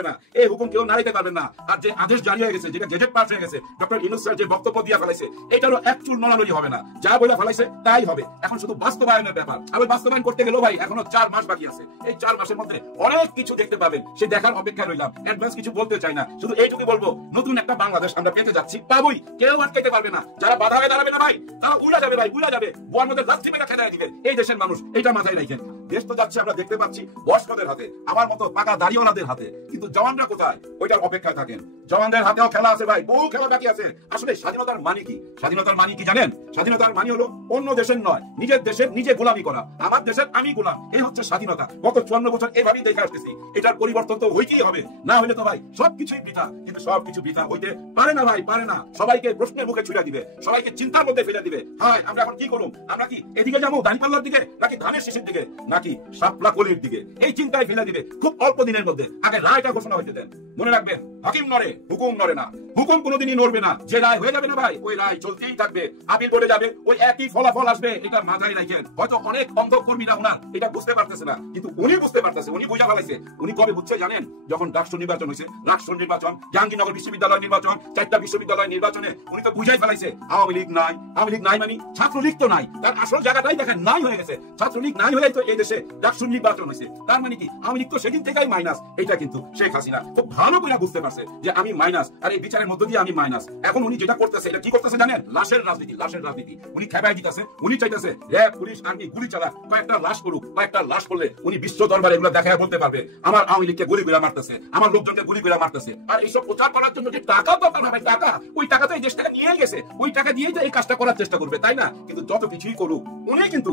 চলবে না, এই হুকুম কেউ নাড়াইতে পারবে না। আর যে আদেশ জারি হয়ে গেছে, যেটা গেজেট পাস হয়ে গেছে, ডক্টর ইউনূস স্যার যে বক্তব্য দিয়ে ফেলাইছে, এটারও এক চুল নড়ানড়ি হবে না। যা বলে ফেলাইছে তাই হবে। এখন শুধু বাস্তবায়নের ব্যাপার। আর ওই বাস্তবায়ন করতে গেলেও ভাই এখনো 4 মাস বাকি আছে। এই 4 মাসের মধ্যে অনেক কিছু দেখতে পাবেন, সে দেখার অপেক্ষায় রইলাম। অ্যাডভান্স কিছু বলতে চাই না, শুধু এইটুকু বলবো, নতুন একটা বাংলাদেশ আমরা পেতে যাচ্ছি, পাবোই, কেউ আটকাইতে পারবে না। যারা বাধা হয়ে দাঁড়াবে না ভাই, তারা উড়া যাবে ভাই, উড়া যাবে, বোয়ার মধ্যে লাথি মেরে খেলায় দিবে এই দেশের মানুষ। এটা মাথায় রাখেন। দেশ তো যাচ্ছে আমরা দেখতে পাচ্ছি বয়স্কদের হাতে, আমার মতো পাকা দাড়িওয়ালাদের হাতে, কিন্তু জওয়ানরা কোথায়? ওইটার অপেক্ষায় থাকেন। জওয়ানদের হাতেও খেলা আছে ভাই, বহু খেলা বাকি আছে। আসলে স্বাধীনতার মানে কি? স্বাধীনতার মানে কি জানেন? স্বাধীনতার মানে হলো অন্য দেশের নয়, নিজের দেশের নিজে গোলামি করা। আমার দেশের আমি গোলাম, এই হচ্ছে স্বাধীনতা। গত 54 বছর এইভাবেই দেখে আসতেছি। এটার পরিবর্তন তো হইতেই হবে, না হইলে তো ভাই সবকিছুই বৃথা। কিন্তু সবকিছু বৃথা হইতে পারে না ভাই, পারে না। সবাইকে প্রশ্নের মুখে ছুড়ে দিবে, সবাইকে চিন্তার মধ্যে ফেলে দিবে। হয় আমরা এখন কি করুম? আমরা কি এদিকে যাবো দাঁড়িপাল্লার দিকে, নাকি ধানের শীষের দিকে, নাকি শাপলা কলির দিকে? এই চিন্তায় ফেলে দিবে খুব অল্প দিনের মধ্যে। আগে রায়টা ঘোষণা হইতে দেন। মনে রাখবেন, হাকিম নড়ে, হুকুম নড়ে না। হুকুম কোনোদিনই নড়বে না। যে রায় হয়ে যাবে না ভাই, ওই রায় চলতেই থাকবে, আপিল করে যাবে, ওই একই ফলাফল আসবে। এটা মাথায় রাখেন। হয়তো অনেক অন্ধ কর্মীরা উনার এটা বুঝতে পারতেছে না, কিন্তু উনি বুঝতে পারতেছে, উনি বুঝা ফেলাইছে। উনি কবে বুঝছে জানেন? যখন ডাকসু নির্বাচন হয়েছে, রাষ্ট্র নির্বাচন, জাহাঙ্গীরনগর বিশ্ববিদ্যালয় নির্বাচন, 4টা বিশ্ববিদ্যালয় নির্বাচনে উনি তো বুঝাই ফেলাইছে আওয়ামী লীগ নাই। আওয়ামী লীগ নাই মানে ছাত্রলীগ তো নাই, তার আসল জায়গাটাই দেখেন নাই হয়ে গেছে। ছাত্রলীগ নাই হয়ে তো এই দেশে ডাকসু নির্বাচন হয়েছে। তার মানে কি? আওয়ামী লীগ তো সেদিন থেকেই মাইনাস। এটা কিন্তু শেখ হাসিনা খুব ভালো করে বুঝতে পারছে যে আমি মাইনাস, আর এই বিচারের মধ্য দিয়ে আমি মাইনাস। এখন উনি যেটা করতেছে, এটা কি করতেছে জানেন? লাশের রাজনীতি, লাশের রাজনীতি। উনি খেপাই দিতেছে। উনি চাইতেছে র্যাব, পুলিশ, আর্মি গুলি চালা, কয়েকটা লাশ করুক। কয়েকটা লাশ করলে উনি বিশ্ব দরবারে এগুলো দেখায় বলতে পারবে আমার আওয়ামী লীগকে গুলি করে মারতেছে, আমার লোকজনকে গুলি করে মারতেছে। আর এইসব প্রচার করার জন্য যে টাকা দরকার হবে, টাকা, ওই টাকা তো এই দেশ থেকে নিয়ে গেছে। ওই টাকা দিয়েই তো এই কাজটা করার চেষ্টা করবে, তাই না? কিন্তু যত কিছুই করুক, উনি কিন্তু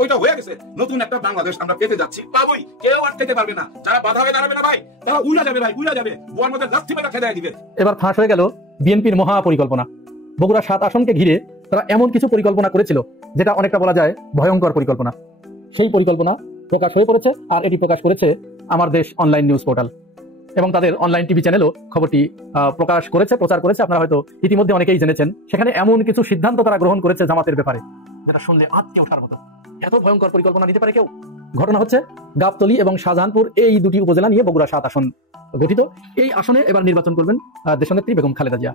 ওইটা হয়ে গেছে। নতুন একটা বাংলাদেশ আমরা পেতে যাচ্ছি, পাবোই, কেউ আটকাইতে পারবে না। যারা বাধা হয়ে দাঁড়াবে না ভাই, তারা উড়া যাবে ভাই, উড়া যাবে, বোয়ার মধ্যে লাথি মেরে খেলায় দিবে। এবার ফাঁস হয়ে গেল বিএনপির মহা পরিকল্পনা। বগুড়া 7 আসনকে ঘিরে তারা এমন কিছু পরিকল্পনা করেছিল যেটা অনেকটা বলা যায় ভয়ঙ্কর পরিকল্পনা। সেই পরিকল্পনা প্রকাশ হয়ে পড়েছে, আর এটি প্রকাশ করেছে আমার দেশ অনলাইন নিউজ পোর্টাল এবং তাদের অনলাইন টিভি চ্যানেলও খবরটি প্রকাশ করেছে, প্রচার করেছে। আপনারা হয়তো ইতিমধ্যে অনেকেই জেনেছেন। সেখানে এমন কিছু সিদ্ধান্ত তারা গ্রহণ করেছে জামাতের ব্যাপারে, যেটা শুনলে আঁতকে ওঠার মতো। এত ভয়ঙ্কর পরিকল্পনা নিতে পারে কেউ? ঘটনা হচ্ছে গাবতলী এবং শাহজাহানপুর, এই দুটি উপজেলা নিয়ে বগুড়া 7 আসন গঠিত। এই আসনে এবার নির্বাচন করবেন দেশনেত্রী বেগম খালেদা জিয়া।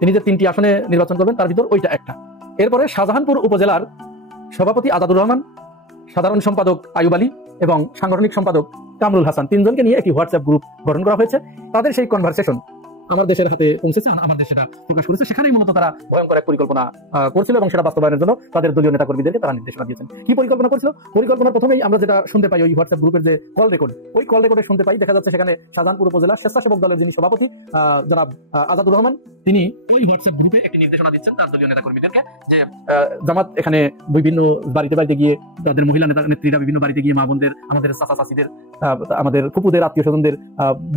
তিনি যে 3টি আসনে নির্বাচন করবেন, তার ভিতর ওইটা একটা। এরপরে শাহজাহানপুর উপজেলার সভাপতি আজাদুর রহমান, সাধারণ সম্পাদক আয়ুব আলী এবং সাংগঠনিক সম্পাদক কামরুল হাসান, 3 জনকে নিয়ে একটি হোয়াটসঅ্যাপ গ্রুপ গঠন করা হয়েছে। তাদের সেই কনভারসেশন আমার দেশের হাতে পৌঁছেছে, আমার দেশ সেটা প্রকাশ করেছে। সেখানেই মূলত তারা ভয়ঙ্কর এক পরিকল্পনা করছিল এবং সেটা বাস্তবায়নের জন্য তাদের দলীয় নেতাকর্মীদেরকে তারা নির্দেশনা দিয়েছেন। কি পরিকল্পনা করছিল? পরিকল্পনার প্রথমেই আমরা যেটা শুনতে পাই ওই হোয়াটসঅ্যাপ গ্রুপের যে কল রেকর্ড, ওই কল রেকর্ডে শুনতে পাই, দেখা যাচ্ছে সেখানে শাহজাহানপুর উপজেলা স্বেচ্ছাসেবক দলের যিনি সভাপতি জনাব আজাদুর রহমান, তিনি ওই হোয়াটসঅ্যাপ গ্রুপে একটি নির্দেশনা দিচ্ছেন তার দলীয় নেতাকর্মীদেরকে যে জামাত এখানে বিভিন্ন বাড়িতে বাড়িতে গিয়ে, তাদের মহিলা নেত্রীরা বিভিন্ন বাড়িতে গিয়ে মা বোনদের, আমাদের চাচা চাচিদের, আমাদের ফুপুদের, আত্মীয় স্বজনদের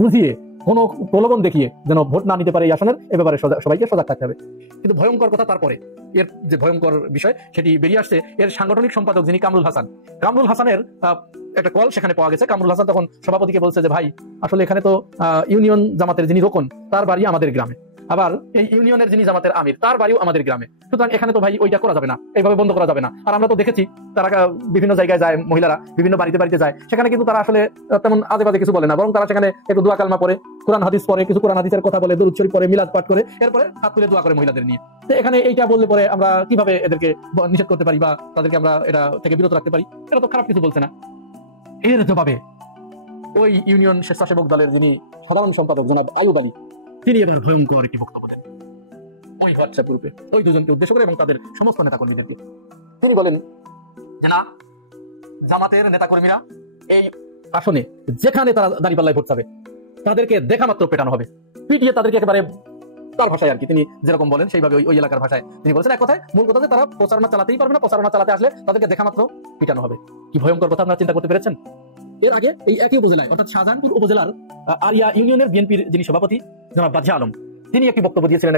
বুঝিয়ে, কোন প্রলোভন দেখিয়ে যেন ভোট না নিতে পারে এই আসনের, এ ব্যাপারে সবাইকে সজাগ থাকতে হবে। কিন্তু ভয়ঙ্কর কথা তারপরে, এর যে ভয়ঙ্কর বিষয় সেটি বেরিয়ে আসছে। এর সাংগঠনিক সম্পাদক যিনি কামরুল হাসান, কামরুল হাসানের একটা কল সেখানে পাওয়া গেছে। কামরুল হাসান তখন সভাপতিকে বলছে যে ভাই, আসলে এখানে তো ইউনিয়ন জামাতের যিনি রোকন, তার বাড়ি আমাদের গ্রামে, আবার এই ইউনিয়নের যিনি জামাতের আমির, তার বাড়িও আমাদের গ্রামে। সুতরাং এখানে তো ভাই ওইটা করা যাবে না, এইভাবে বন্ধ করা যাবে না। আর আমরা তো দেখেছি তারা বিভিন্ন জায়গায় যায়, মহিলারা বিভিন্ন বাড়িতে বাড়িতে যায়, সেখানে কিন্তু তারা আসলে তেমন আজে বাজে কিছু বলে না, বরং তারা সেখানে একটু দোয়া কালমা পড়ে, কোরআন হাদিস পড়ে, কিছু কোরআন হাদিসের কথা বলে, দুরূদ শরীফ পড়ে, মিলাদ পাঠ করে, এরপরে হাত তুলে দোয়া করে মহিলাদের নিয়ে। তো এখানে এইটা বললে পরে আমরা কিভাবে এদেরকে নিষেধ করতে পারি বা তাদেরকে আমরা এটা থেকে বিরত রাখতে পারি? এটা তো খারাপ কিছু বলছে না। এর জবাবে ওই ইউনিয়ন স্বেচ্ছাসেবক দলের যিনি সাধারণ সম্পাদক জনাব আয়ুব আলী, তিনি এবার ভয়ঙ্কর একটি বক্তব্য দেন ওই হোয়াটসঅ্যাপ গ্রুপে, ওই দুজনকে উদ্দেশ্য করে এবং তাদের সমস্ত নেতাকর্মীদেরকে। তিনি বলেন যে না, জামাতের নেতাকর্মীরা এই আসনে যেখানে তারা দাঁড়িপাল্লায় ভোট চাবে, তাদেরকে দেখা মাত্র পেটানো হবে, পিটিয়ে তাদেরকে একেবারে, তার ভাষায় আর কি, তিনি যেরকম বলেন সেইভাবে ওই এলাকার ভাষায় তিনি বলেছেন। এক কথায় মূল কথা যে তারা প্রচারণা চালাতেই পারবে না, প্রচারণা চালাতে আসলে তাদেরকে দেখা মাত্র পিটানো হবে। কি ভয়ঙ্কর কথা আপনারা চিন্তা করতে পেরেছেন? এর আগে এই একই উপজেলায়, অর্থাৎ শাহজাহানপুর উপজেলার আরিয়া ইউনিয়নের বিএনপির যিনি সভাপতি জনাব বাদশা আলম, তিনি একটি বক্তব্য দিয়েছিলেন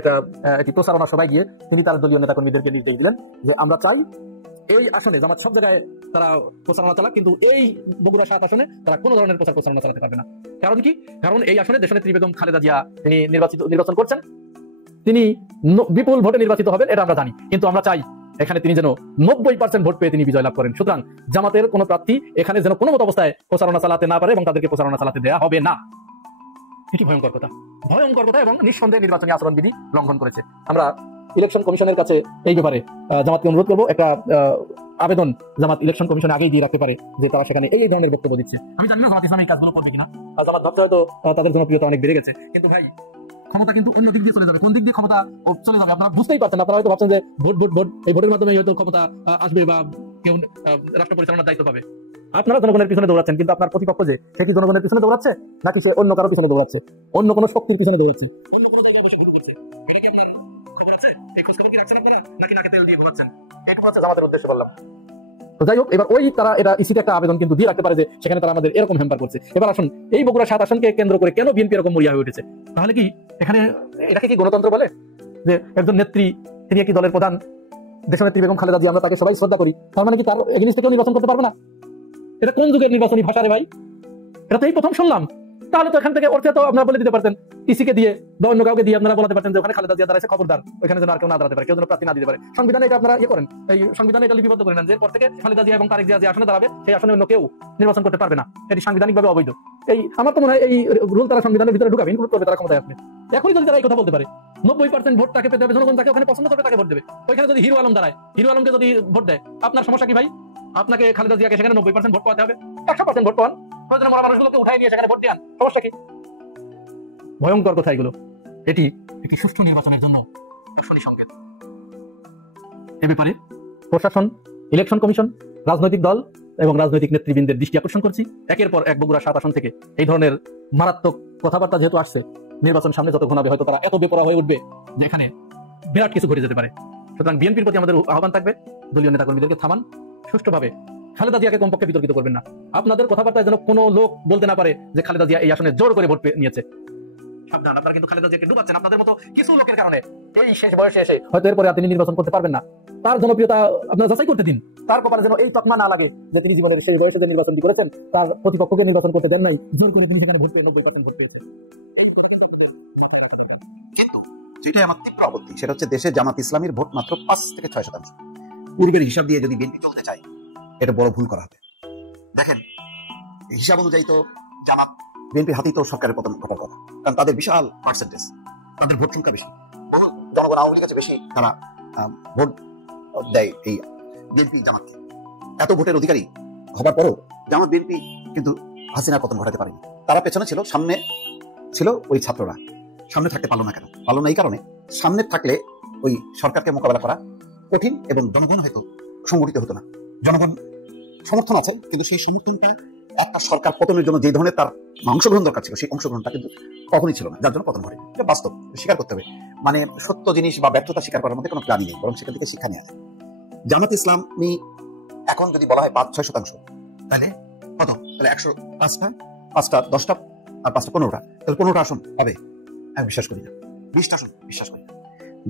একটি প্রচারণা সভায় গিয়ে। তিনি তার দলীয় নেতাকর্মীদেরকে নির্দেশ দিলেন যে আমরা চাই এই আসনে জামাত সব জায়গায় তারা প্রচারণা চালাক, কিন্তু এই বগুড়া 7 আসনে তারা কোনো ধরনের প্রচারণা চালাতে পারবে না। কারণ কি? কারণ এই আসনে দেশনেত্রী বেগম খালেদা জিয়া তিনি নির্বাচন করছেন, তিনি বিপুল ভোটে নির্বাচিত হবেন, এটা আমরা জানি। কিন্তু আমরা চাই এখানে তিনি যেন 90% ভোট পেয়ে তিনি বিজয় লাভ করেন। সুতরাং জামাতের কোনো প্রার্থী এখানে যেন কোনো মত অবস্থায় প্রচারণা চালাতে না পারে এবং তাদেরকে প্রচারণা চালাতে দেওয়া হবে না। এটি ভয়ঙ্কর কথা এবং নিঃসন্দেহে নির্বাচনী আচরণবিধি লঙ্ঘন করেছে। আমরা ইলেকশন কমিশনের কাছে এই ব্যাপারে জামাতকে অনুরোধ করবো, একটা আবেদন জামাত ইলেকশন কমিশনে আগেই দিয়ে রাখতে পারে যে তারা সেখানে এই ধরনের বক্তব্য দিচ্ছে। আমি জানি না জামাত ইসলাম এই কাজগুলো করবে কিনা, জামাত ভাবতে হয়তো তাদের জনপ্রিয়তা অনেক বেড়ে গেছে, কিন্তু ভাই ক্ষমতা কিন্তু অন্য দিক দিয়ে চলে যাবে। কোন দিক দিয়ে ক্ষমতা চলে যাবে আপনারা বুঝতেই পারছেন। আপনারা হয়তো ভাবছেন যে ভোট এই ভোটের মাধ্যমে হয়তো ক্ষমতা আসবে বা কেউ রাষ্ট্র পরিচালনার দায়িত্ব পাবে। আপনারা জনগণের পিছনে দৌড়াচ্ছেন, কিন্তু আপনার প্রতিপক্ষ যে সেটি জনগণের পিছনে দৌড়াচ্ছে নাকি সে অন্য কারোর পিছনে দৌড়াচ্ছে, অন্য কোনো শক্তির পিছনে দৌড়াচ্ছে, অন্য কোনো জায়গায় বসে ঘুম করছে, এটা কি আপনার খবর আছে? এই খোঁজ খবর কি রাখছেন আপনারা নাকি নাকে তেল দিয়ে ঘুমাচ্ছেন? এইটুকু হচ্ছে জামাতের উদ্দেশ্যে বললাম। তো যাই হোক, এবার তারা এটা ইসিতে একটা আবেদন কিন্তু দিয়ে রাখতে পারে যে সেখানে তারা আমাদের এরকম হ্যাম্পার করছে। এবার আসুন, এই বগুড়া 7 আসনকে কেন্দ্র করে কেন বিএনপি এরকম মরিয়া হয়ে উঠেছে? তাহলে কি এটাকে কি গণতন্ত্র বলে যে একজন নেত্রী, তিনি কি দলের প্রধান দেশনেত্রী বেগম খালেদা জিয়া, আমরা তাকে সবাই শ্রদ্ধা করি, তার মানে কি তার এগেইনস্টে কেউ নির্বাচন করতে পারবে না? এটা কোন যুগের নির্বাচনী ভাষা রে ভাই? এটা তো এই প্রথম শুনলাম। তাহলে তো এখান থেকে ওর তো আপনারা বলে দিতে পারতেন, ইসিকে দিয়ে বা অন্য কাউকে দিয়ে আপনারা বলতে পারতেন যে ওখানে খালেদা জিয়া দাঁড়াইছে, খবরদার ওখানে যেন আর কেউ না দাঁড়াতে পারে, কেউ যেন প্রার্থী না দিতে পারে। সংবিধানে এটা আপনারা করেন, এই সংবিধানে এটা লিপিবদ্ধ করে নেন যে এরপর থেকে খালেদা জিয়া এবং তারেক জিয়া যে আসনে দাঁড়াবে সেই আসনে অন্য কেউ নির্বাচন করতে পারবে না। এটি সাংবিধানিকভাবে অবৈধ। আমার তো মনে হয় এই রুল তারা সংবিধানের ভিতরে ঢুকাবে, ইনক্লুড করবে তারা ক্ষমতায় আসবে। এখনই যদি তারা এই কথা বলতে পারে 90% ভোট তাকে পেতে হবে, জনগণ তাকে ওখানে পছন্দ করবে, তাকে ভোট দেবে। ওইখানে যদি হিরো আলম দাঁড়ায়, হিরো আলমকে যদি ভোট দেয়, আপনার সমস্যা কি ভাই? আপনাকে খালেদা জিয়াকে সেখানে 90% ভোট পাওয়াতে হবে, 100% ভোট পান, প্রয়োজনে মরা মানুষগুলোকে উঠাই নিয়ে সেখানে ভোট দেন, সমস্যা কি? ভয়ঙ্কর কথা এগুলো। এটি একটি সুষ্ঠু নির্বাচনের জন্য দর্শনী সংকেত। এ ব্যাপারে প্রশাসন, ইলেকশন কমিশন, রাজনৈতিক দল এবং রাজনৈতিক নেতৃবৃন্দের দৃষ্টি আকর্ষণ করছি। একের পর এক বগুড়া 7 আসন থেকে এই ধরনের মারাত্মক কথাবার্তা যেহেতু আসছে, নির্বাচন সামনে যত ঘনাবে হয়তো তারা এত বেপরোয়া হয়ে উঠবে যে এখানে বিরাট কিছু ঘটে যেতে পারে। সুতরাং বিএনপির প্রতি আমাদের আহ্বান থাকবে, দলীয় নেতাকর্মীদেরকে থামান, সুষ্ঠুভাবে খালেদা জিয়াকে কমপক্ষে বিতর্কিত করবেন না। আপনাদের কথাবার্তায় যেন কোনো লোক বলতে না পারে যে খালেদা জিয়া এই আসনে জোর করে ভোট নিয়েছে। সাবধান, আপনারা কিন্তু খালেদা জিয়াকে ডুবাচ্ছেন আপনাদের মতো কিছু লোকের কারণে। এই শেষ বয়সে এসে হয়তো এরপরে তিনি নির্বাচন করতে পারবেন না, তার জনপ্রিয়তা আপনারা যাচাই করতে দিন। তার কপালে যেন এই তকমা না লাগে যে তিনি জীবনের শেষ বয়সে যে নির্বাচন করেছেন তার প্রতিপক্ষকে নির্বাচন করতে দেন নাই, জোর করে তিনি সেখানে ভোট পেয়ে 90% ভোট পেয়েছেন। কিন্তু যেটাই আমার তীব্র আপত্তি সেটা হচ্ছে দেশে জামাত ইসলামীর ভোট মাত্র 5 থেকে 6%। পূর্বের হিসাব দিয়ে যদি বিএনপি চলতে চায় এটা বড় ভুল করা হবে। দেখেন, হিসাব অনুযায়ী তো জামাত বিএনপির হাতেই তো সরকারের পতন ঘটার কথা, কারণ তাদের বিশাল পার্সেন্টেজ, তাদের ভোট সংখ্যা বেশি, জনগণ আওয়ামী লীগের কাছে বেশি তারা ভোট দেয় এই বিএনপি জামাতকে। এত ভোটের অধিকারী হবার পরও জামাত বিএনপি কিন্তু হাসিনার পতন ঘটাতে পারেনি। তারা পেছনে ছিল, সামনে ছিল ওই ছাত্ররা। সামনে থাকতে পারলো না কেন? পারলো না এই কারণে, সামনে থাকলে ওই সরকারকে মোকাবেলা করা কঠিন এবং জনগণ হয়তো সংগঠিত হতো না। জনগণ সমর্থন আছে, কিন্তু সেই সমর্থনটা একটা সরকার পতনের জন্য যে ধরনের তার অংশগ্রহণ দরকার ছিল সেই অংশগ্রহণটা কিন্তু কখনই ছিল না, যার জন্য পতন ঘটে। এটা বাস্তব, স্বীকার করতে হবে। মানে সত্য জিনিস বা ব্যর্থতা স্বীকার করার মধ্যে কোনো প্ল্যানই নেই, বরং সেখান থেকে শিক্ষা নিয়ে আসে। জামাত ইসলামী এখন যদি বলা হয় 5-6%, তাহলে কত? তাহলে 105টা, 5টা 10টা আর 5টা 15টা, তাহলে 15টা আসন হবে? আমি বিশ্বাস করি না। 20টা আসন বিশ্বাস করি না।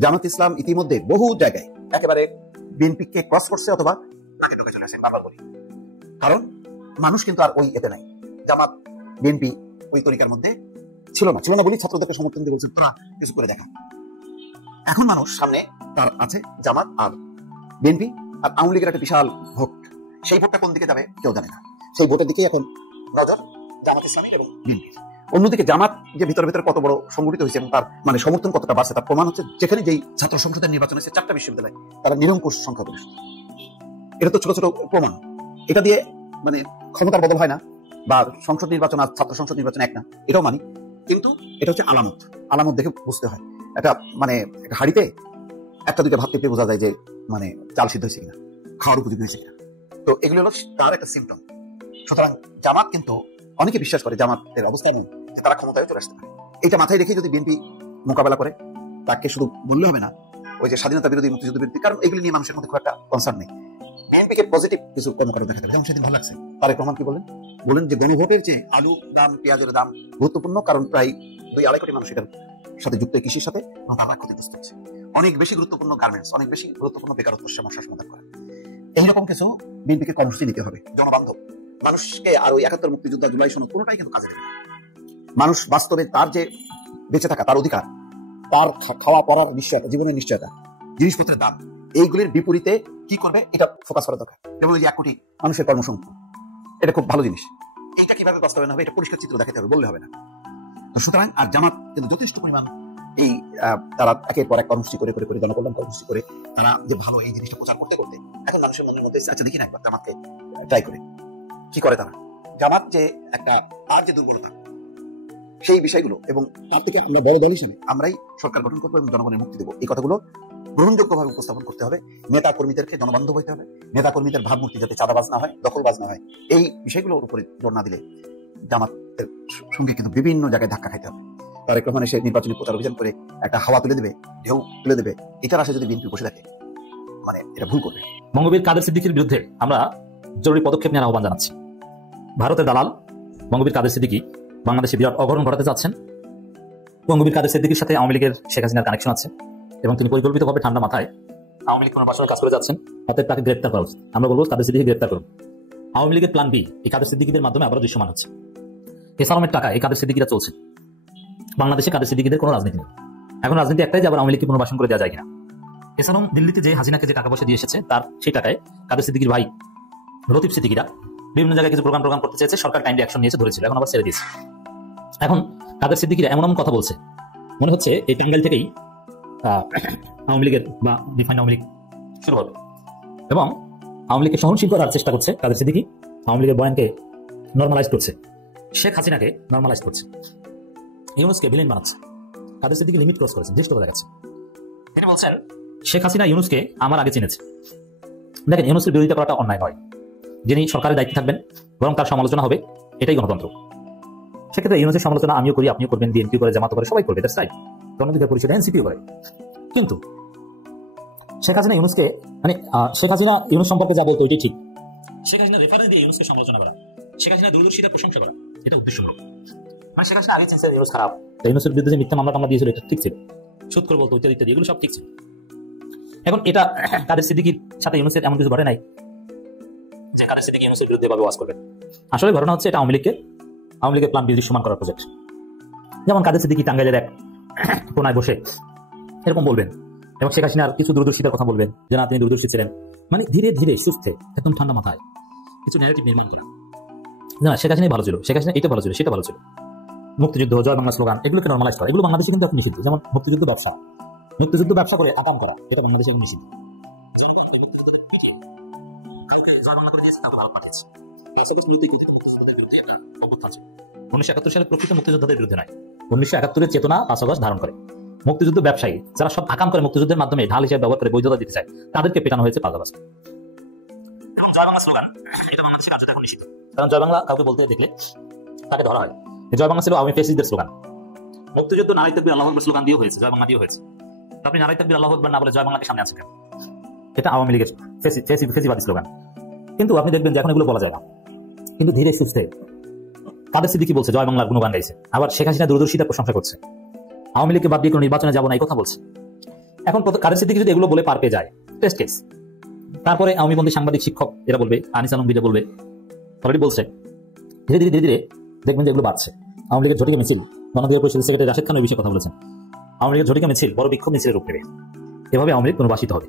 জামাত ইসলাম ইতিমধ্যে বহু জায়গায় একেবারে বিএনপিকে ক্রস করছে অথবা তাকে ঢোকে চলে আসে, বারবার বলি। কারণ মানুষ কিন্তু আর ওই এতে নাই। জামাত বিএনপি ওই তরিকার মধ্যে ছিল না বলি ছাত্রদেরকে সমর্থন দিয়ে বলছেন তোরা কিছু করে দেখা। এখন মানুষ সামনে তার আছে জামাত আর বিএনপি আর আওয়ামী লীগের একটা বিশাল ভোট। সেই ভোটটা কোন দিকে যাবে কেউ জানে না। সেই ভোটের দিকেই এখন নজর জামাত ইসলামী এবং বিএনপি। অন্যদিকে জামাত যে ভিতরে কত বড় সংগঠিত হয়েছে এবং তার মানে সমর্থন কতটা বাড়ছে তার প্রমাণ হচ্ছে যেখানে যেই ছাত্র সংসদের নির্বাচন হয়েছে 4টা বিশ্ববিদ্যালয় তারা নিরঙ্কুশ সংখ্যা করেছে। এটা তো ছোট ছোট প্রমাণ। এটা দিয়ে মানে ক্ষমতার বদল হয় না, বা সংসদ নির্বাচন আর ছাত্র সংসদ নির্বাচন এক না, এটাও মানি। কিন্তু এটা হচ্ছে আলামত দেখে বুঝতে হয়। একটা মানে একটা হাড়িতে 1-2টা ভাত পেতে বোঝা যায় যে মানে চাল সিদ্ধ হয়েছে কিনা, খাওয়ার উপযোগী হয়েছে কিনা। তো এগুলো হলো তার একটা সিমটম। সুতরাং জামাত কিন্তু অনেকে বিশ্বাস করে জামাতের অবস্থা এমন তারা ক্ষমতায় চলে আসতে পারে। এটা মাথায় রেখে যদি বিএনপি মোকাবেলা করে, তাকে শুধু বললে হবে না ওই যে স্বাধীনতা বিরোধী, মুক্তিযুদ্ধ বিরোধী, কারণ এগুলি নিয়ে মানুষের মধ্যে খুব একটা কনসার্ন নেই। বিএনপিকে পজিটিভ কিছু কর্মকাণ্ড দেখাতে হবে। যেমন সেদিন ভালো লাগছে তারেক রহমান কি বলেন যে গণভোটের যে আলু দাম, পেঁয়াজের দাম গুরুত্বপূর্ণ, কারণ প্রায় 2-2.5 কোটি মানুষ এটার সাথে যুক্ত, কৃষির সাথে, এবং তারা ক্ষতিগ্রস্ত হচ্ছে। অনেক বেশি গুরুত্বপূর্ণ গার্মেন্টস, অনেক বেশি গুরুত্বপূর্ণ বেকারত্ব সমস্যার সমাধান করা। এইরকম কিছু বিএনপিকে কর্মসূচি নিতে হবে, জনবান্ধব। মানুষকে আর ওই 71 মুক্তিযোদ্ধা, জুলাই সনদ কোনোটাই কিন্তু কাজে দেবে না। মানুষ বাস্তবে তার যে বেঁচে থাকা, তার অধিকার, তার খাওয়া পড়ার নিশ্চয়তা, জীবনের নিশ্চয়তা, জিনিসপত্রের দাম, এইগুলির বিপরীতে কি করবে এটা ফোকাস করা দরকার। যেমন ওই যে 1 কোটি মানুষের কর্মসংস্থান, এটা খুব ভালো জিনিস। এটা কিভাবে বাস্তবায়ন হবে এটা পরিষ্কার চিত্র দেখাতে হবে, বললে হবে না। তো সুতরাং আর জামাত কিন্তু যথেষ্ট পরিমাণ এই তারা একের পর এক কর্মসূচি করে করে করে জনকল্যাণ কর্মসূচি করে তারা যে ভালো এই জিনিসটা প্রচার করতে করতে এখন মানুষের মনের মধ্যে আচ্ছা দেখি না একবার জামাতকে ট্রাই করে কি করে তারা জামাত যে একটা তার যে দুর্বলতা সেই বিষয়গুলো এবং তার থেকে আমরা বড় দল হিসেবে আমরাই সরকার গঠন করবো এবং জনগণের মুক্তি দেবো এই কথাগুলো গ্রহণযোগ্যভাবে উপস্থাপন করতে হবে। নেতা কর্মীদেরকে জনবান্ধব হইতে হবে। নেতা কর্মীদের ভাবমূর্তি যাতে চাঁদাবাজ না হয়, দখলবাজ না হয়, এই বিষয়গুলোর উপরে জোর না দিলে জামাতের সঙ্গে কিন্তু বিভিন্ন জায়গায় ধাক্কা খাইতে হবে। তারেক রহমান এসে নির্বাচনী প্রচার অভিযান করে একটা হাওয়া তুলে দেবে, ঢেউ তুলে দেবে, এটার আশা যদি বিএনপি বসে থাকে মানে এটা ভুল করবে। বঙ্গবীর কাদের সিদ্দিকীর বিরুদ্ধে আমরা জরুরি পদক্ষেপ নেওয়ার আহ্বান জানাচ্ছি। ভারতের দালাল বঙ্গবীর কাদের সিদ্দিকী বাংলাদেশে বিরাট অঘটন ঘটাতে যাচ্ছেন। বঙ্গবীর কাদের সিদ্দিকীর সাথে আওয়ামী লীগের শেখ হাসিনার কানেকশন আছে এবং তিনি পরিকল্পিতভাবে ঠান্ডা মাথায় আওয়ামী লীগ পুনর্বাসনের কাজ করে যাচ্ছেন। অতএব তাকে গ্রেপ্তার করা উচিত। আমরা বলবো কাদের সিদ্দিকী গ্রেপ্তার করুন। আওয়ামী লীগের প্ল্যান বি এই কাদের সিদ্দিকীদের মাধ্যমে আবারও দৃশ্যমান হচ্ছে। এসালামের টাকা এই কাদের সিদ্দিকীরা চলছে। বাংলাদেশে কাদের সিদ্দিকীদের কোনো রাজনীতি নেই। এখন রাজনীতি একটাই যে আবার আওয়ামী লীগকে পুনর্বাসন করে দেওয়া যায় কিনা। এসালাম দিল্লিতে যে হাসিনাকে যে টাকা পয়সা দিয়ে এসেছে তার সেই টাকায় কাদের সিদ্দিকীর ভাই লতিফ সিদ্দিকীরা বিভিন্ন জায়গায় কিছু প্রোগ্রাম করতে চেয়েছে, সরকার টাইমলি অ্যাকশন নিয়েছে, ধরেছিল, এখন আবার ছেড়ে দিয়েছে। এখন কাদের সিদ্দিকীরা এমন এমন কথা বলছে মনে হচ্ছে এই টাঙ্গাইল থেকেই আওয়ামী লীগের বা ডিফাইন্ড আওয়ামী লীগ শুরু হবে এবং আওয়ামী লীগকে সহনশীল করার চেষ্টা করছে কাদের সিদ্দিকী। আওয়ামী লীগের বয়ানকে নর্মালাইজ করছে, শেখ হাসিনাকে নর্মালাইজ করছে, ইউনুসকে ভিলেন বানাচ্ছে। কাদের সিদ্দিকী লিমিট ক্রস করেছেন, দৃষ্টতা দেখাচ্ছে। তিনি বলছেন শেখ হাসিনা ইউনুসকে আমার আগে চিনেছে। দেখেন, ইউনুসের বিরোধিতা করাটা অন্যায় নয়। যিনি সরকারের দায়িত্বে থাকবেন বরং তার সমালোচনা হবে, এটাই গণতন্ত্র। সেক্ষেত্রে ইউনুসের সমালোচনা আমিও করি, আপনিও করবেন, বিএনপি করে, জামাত করে, সবাই করবে, দ্যাটস রাইট। গণঅধিকার পরিষদ এনসিপিও করে। কিন্তু শেখ হাসিনা ইউনুসকে শেখ হাসিনা ইউনুস সম্পর্কে যা বলতো ওইটাই ঠিক। শেখ হাসিনা রেফারেন্স দিয়ে ইউনুসকে সমালোচনা করা, শেখ হাসিনা দূরদর্শিতার প্রশংসা করা, এটা উদ্দেশ্য হলো মানে শেখ হাসিনা আগে চিনছে ইউনুস খারাপ, ইউনুসের বিরুদ্ধে যে মিথ্যা মামলা দিয়েছিল এটা ঠিক ছিল, সুদ করে বলতো ইত্যাদি ইত্যাদি, এগুলো সব ঠিক ছিল। এখন এটা কাদের সিদ্দিকীর সাথে ইউনুসের এমন কিছু ঘটে নাই যে কাদের সিদ্দিকী ইউনুসের বিরুদ্ধে ভাবে ওয়াজ করবে। আসলে ঘটনা হচ্ছে এটা আওয়ামী লীগের প্ল্যান বি দৃশ্যমান করার প্রজেক্ট। যেমন কাদের সিদ্দিকী টাঙ্গাইলের এক কোনায় বসে এরকম বলবেন এবং শেখ হাসিনার কিছু দূরদর্শিতার কথা বলবেন যে না তিনি দূরদর্শী ছিলেন, মানে ধীরে ধীরে সুস্থে একদম ঠান্ডা মাথায় কিছু নেগেটিভ নির্মাণ করা। না, শেখ হাসিনাই ভালো ছিল, শেখ হাসিনা এটা ভালো ছিল, সেটা ভালো ছিল, মুক্তিযুদ্ধ, জয় বাংলা স্লোগান, এগুলোকে নর্মালাইজ করা, এগুলো বাংলাদেশে কিন্তু এখন নিষিদ্ধ। যেমন মুক্তিযুদ্ধ ব্যবসা করে আকাম করা, এটা বাংলাদেশে নিষিদ্ধ। জয় বাংলা করে দিয়েছে, তারা ভালো পাঠিয়েছে। 1971 সালে প্রকৃত মুক্তিযোদ্ধাদের বিরুদ্ধে নয়, 1971 চেতনা 5 আগস্ট ধারণ করে মুক্তিযুদ্ধ ব্যবসায়ী যারা সব আকাম করে মুক্তিযুদ্ধের মাধ্যমে ঢাল হিসেবে ব্যবহার করে বৈধতা দিতে চায় তাদেরকে পেটানো হয়েছে 5 আগস্ট। এবং জয় বাংলা স্লোগান এটা বাংলাদেশে কার্যত এখন নিষিদ্ধ। কারণ জয় বাংলা কাউকে বলতে দেখলে তাকে ধরা হয়। জয় বাংলা ছিল আওয়ামী ফ্যাসিস্টদের স্লোগান। মুক্তিযুদ্ধ নারাই তাকবীর আল্লাহু আকবার স্লোগান দিয়ে হয়েছে, জয় বাংলা দিয়ে হয়েছে। আপনি নারাই তাকবীর আল্লাহু আকবার না বলে জয় বাংলাকে সামনে আনছেন কেন? এটা আওয়ামী লীগের ফ্যাসিবাদী স্লোগান। কিন্তু আপনি দেখবেন যে এখন এগুলো বলা যায় না, কিন্তু ধীরে সুস্থে কাদের সিদ্দিকী বলছে জয় বাংলার গুণগান গাইছে, আবার শেখ হাসিনা দূরদর্শিতার প্রশংসা করছে, আওয়ামী লীগকে বাদ দিয়ে কোনো নির্বাচনে যাবো না এই কথা বলছে। এখন কাদের সিদ্দিকী যদি এগুলো বলে পার পেয়ে যায়, টেস্ট কেস। তারপরে আওয়ামীপন্থী সাংবাদিক শিক্ষক এরা বলবে, আনিস আলম বিজয় বলবে, অলরেডি বলছে, ধীরে ধীরে ধীরে ধীরে দেখবেন যে এগুলো বাড়ছে। আওয়ামী লীগের ঝটিকা মিছিল, গণঅধিকার পরিষদের সেক্রেটারি রাশেদ খান ওই বিষয়ে কথা বলেছেন, আওয়ামী লীগের ঝটিকা মিছিল বড় বিক্ষোভ মিছিলের রূপ নেবে। এভাবে আওয়ামী লীগ পুনর্বাসিত হবে।